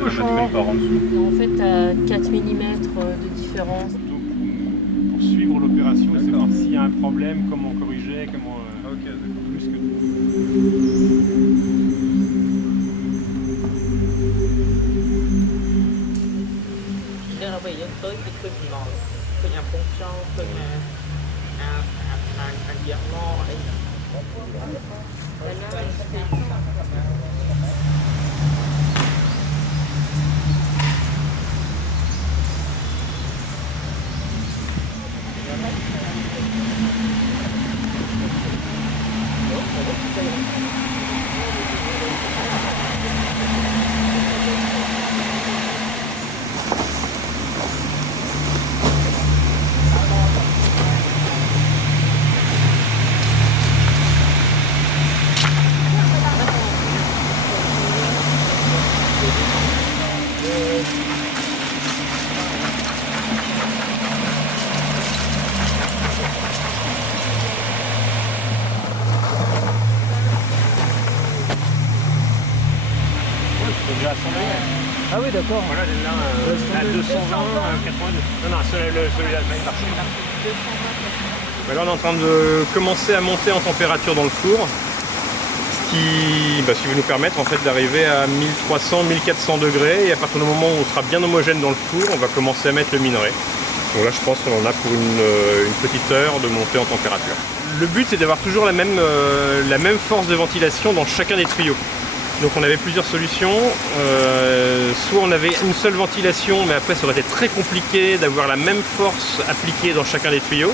va mettre une barre en dessous. En fait, tu as 4 mm de différence. Pour suivre l'opération et savoir s'il y a un problème, comment corriger, comment... Ok, d'accord. Plus que... Nên là bây giờ tới cái khơi ngồi cái nhà phong trào cái nhà dạng lo ở đây. Déjà à 100 degrés. Ah oui, d'accord. Voilà, là, 220, 82. Non, celui-là, il marche. Là, on est en train de commencer à monter en température dans le four. Ce qui va nous permettre en fait d'arriver à 1300-1400 degrés. Et à partir du moment où on sera bien homogène dans le four, on va commencer à mettre le minerai. Donc là, je pense qu'on en a pour une petite heure de montée en température. Le but, c'est d'avoir toujours la même force de ventilation dans chacun des tuyaux. Donc on avait plusieurs solutions, soit on avait une seule ventilation, mais après ça aurait été très compliqué d'avoir la même force appliquée dans chacun des tuyaux.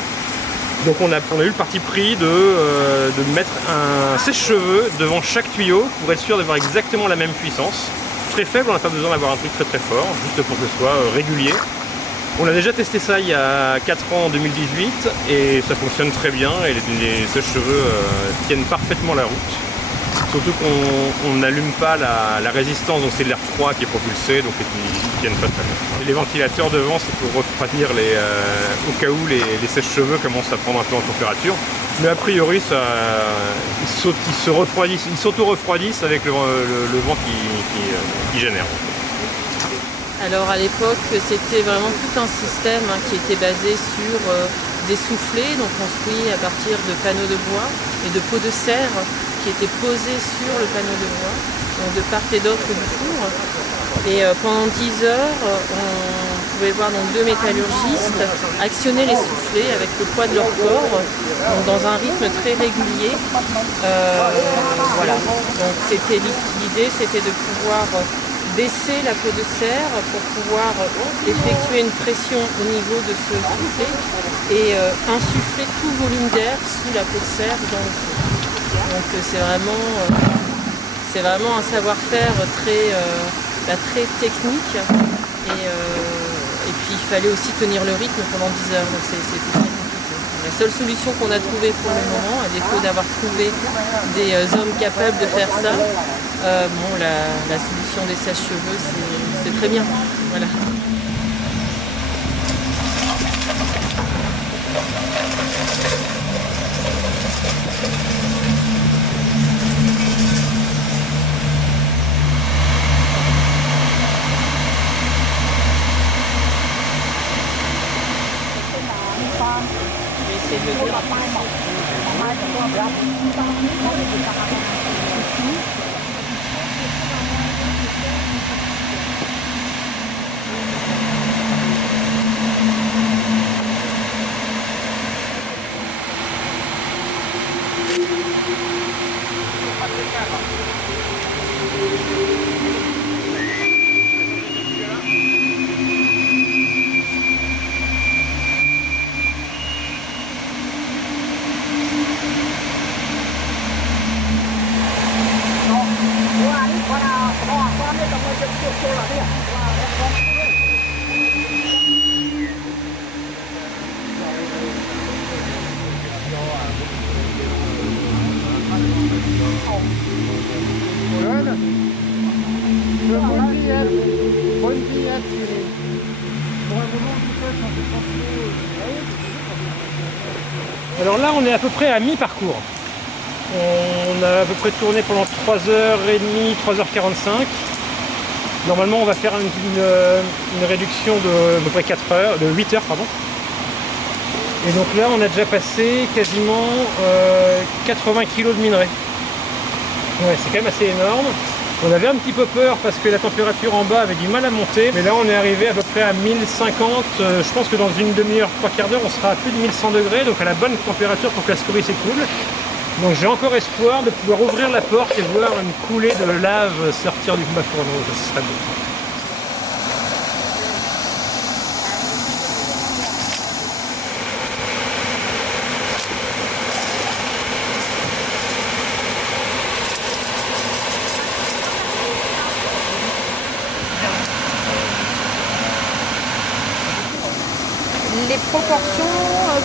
Donc on a eu le parti pris de mettre un sèche-cheveux devant chaque tuyau pour être sûr d'avoir exactement la même puissance. Très faible, on n'a pas besoin d'avoir un truc très très fort, juste pour que ce soit régulier. On a déjà testé ça il y a 4 ans en 2018 et ça fonctionne très bien et les sèche-cheveux tiennent parfaitement la route. Surtout qu'on n'allume pas la résistance, donc c'est de l'air froid qui est propulsé, donc ils tiennent pas très bien. Et les ventilateurs devant, c'est pour refroidir au cas où les sèche-cheveux commencent à prendre un peu en température. Mais a priori, ils s'auto-refroidissent avec le vent qui génère. Alors à l'époque, c'était vraiment tout un système qui était basé sur des soufflets, donc construits à partir de panneaux de bois et de pots de serre qui étaient posés sur le panneau de bois, donc de part et d'autre du four. Et pendant 10 heures, on pouvait voir donc 2 métallurgistes actionner les soufflets avec le poids de leur corps, donc dans un rythme très régulier. Voilà. Donc l'idée, c'était de pouvoir baisser la peau de serre pour pouvoir effectuer une pression au niveau de ce soufflet et insuffler tout volume d'air sous la peau de serre dans le four. Donc c'est vraiment un savoir-faire très technique et puis il fallait aussi tenir le rythme pendant 10 heures, donc c'était très compliqué. La seule solution qu'on a trouvée pour le moment, à défaut d'avoir trouvé des hommes capables de faire ça, la solution des sèche-cheveux, c'est très bien. Voilà. Alors là, on est à peu près à mi-parcours. On a à peu près tourné pendant 3h30, 3h45. Normalement, on va faire une réduction de à peu près 4 heures, de 8 heures, pardon. Et donc là, on a déjà passé quasiment 80 kg de minerai. Ouais, c'est quand même assez énorme. On avait un petit peu peur parce que la température en bas avait du mal à monter. Mais là, on est arrivé à peu près à 1050. Je pense que dans une demi-heure, 3/4 d'heure, on sera à plus de 1100 degrés. Donc à la bonne température pour que la scorie s'écoule. Donc j'ai encore espoir de pouvoir ouvrir la porte et voir une coulée de lave sortir du bas fourneau. Ce serait beau. Les proportions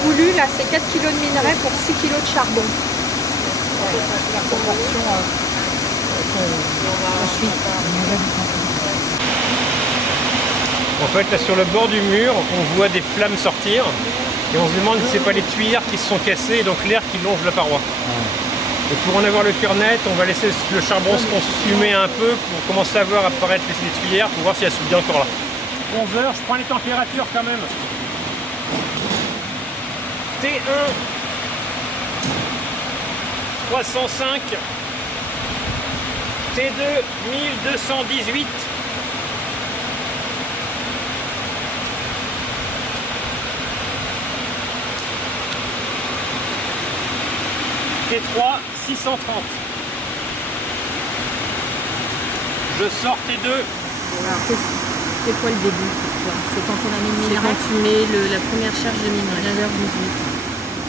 voulues, là, c'est 4 kg de minerai pour 6 kg de charbon. Ouais, c'est la proportion qu'on suit. En fait, là sur le bord du mur, on voit des flammes sortir. Et on se demande si c'est pas les tuyères qui se sont cassées et donc l'air qui longe la paroi. Et pour en avoir le cœur net, on va laisser le charbon se consumer un peu pour commencer à voir apparaître les tuyères pour voir si elles sont bien encore là. 11 heures, je prends les températures quand même. T1 305, T2 1218, T3 630. Je sors T2. Alors, c'est quoi le début pour toi? C'est quand on a mis le C'est minerai? quand tu mets la première charge de minerai, 9h18.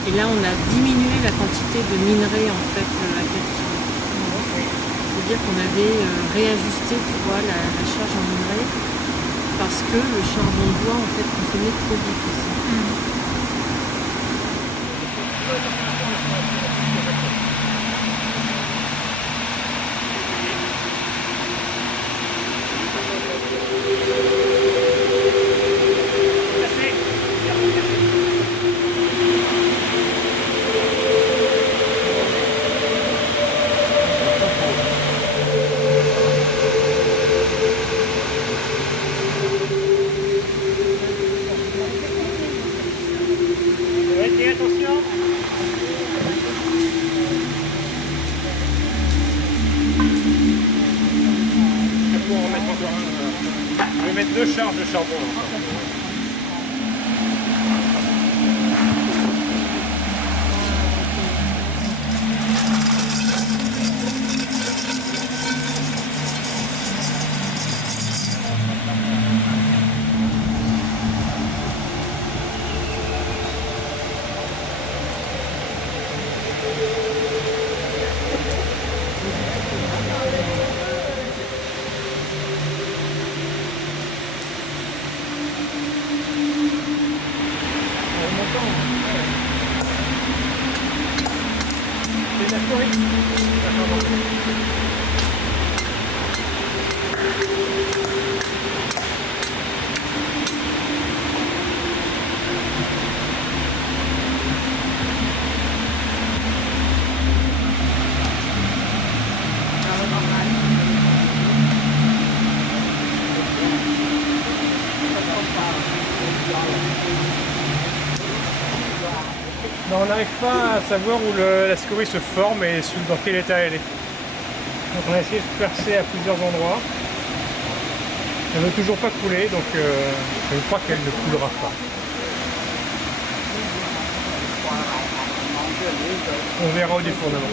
Et là, on a diminué la quantité de minerai en fait à 4 kg. C'est-à-dire qu'on avait réajusté, tu vois, la charge en minerai parce que le charbon de bois en fait consommait trop vite aussi. Attention. Je vais en remettre encore un. Je vais mettre 2 charges de charbon. C'est la scorie. Non, on n'arrive pas à savoir où la scorie se forme et dans quel état elle est. Donc on a essayé de percer à plusieurs endroits. Elle ne veut toujours pas couler, donc je crois qu'elle ne coulera pas. On verra au défournement.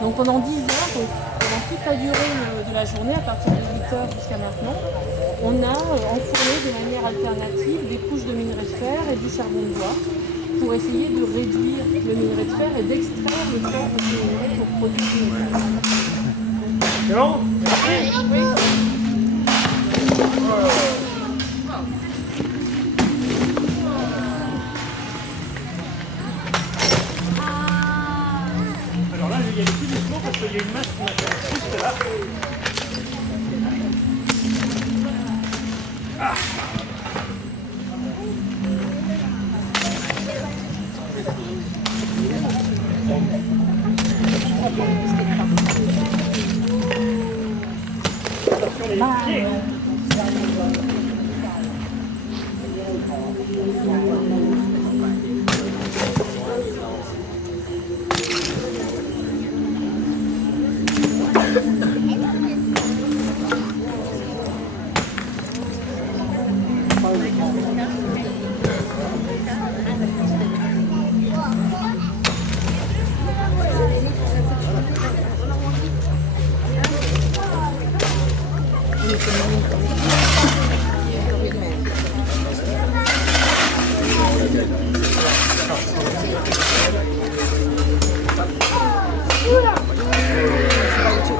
Donc pendant 10 heures, donc pendant toute la durée de la journée, à partir de 8 heures jusqu'à maintenant, on a enfourné de manière alternative des couches de minerai de fer et du charbon de bois pour essayer de réduire le minerai de fer et d'extraire le fer du minerai pour produire du métal. C'est bon? Alors là, il y a plus doucement parce qu'il y a une masse qui m'intéresse juste là.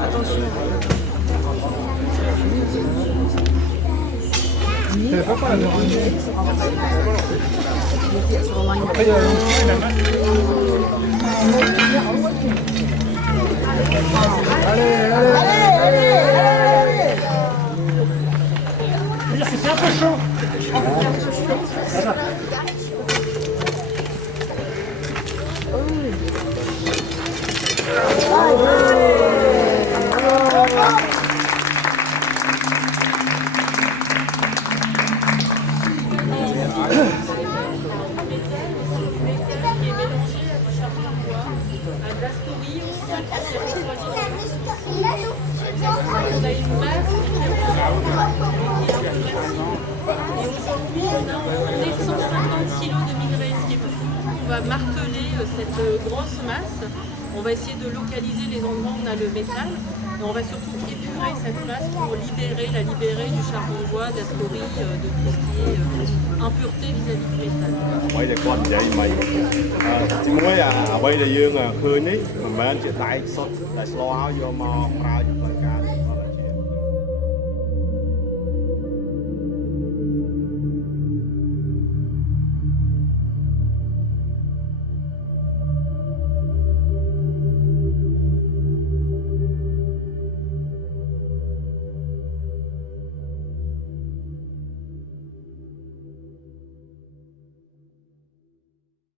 Attention les pieds. C'est un peu chaud. On va marteler cette grosse masse, on va essayer de localiser les endroits où on a le métal et on va surtout épurer cette masse pour la libérer du charbon de bois, de la scorie, de tout ce qui est impureté vis-à-vis du métal. អ្វីដែលគាត់និយាយមិនជាមួយអ្វីដែលយើងឃើញនេះមិនមែនជាដែកសុទ្ធដែលស្លោឲ្យយកមកប្រើជាផ្លូវការ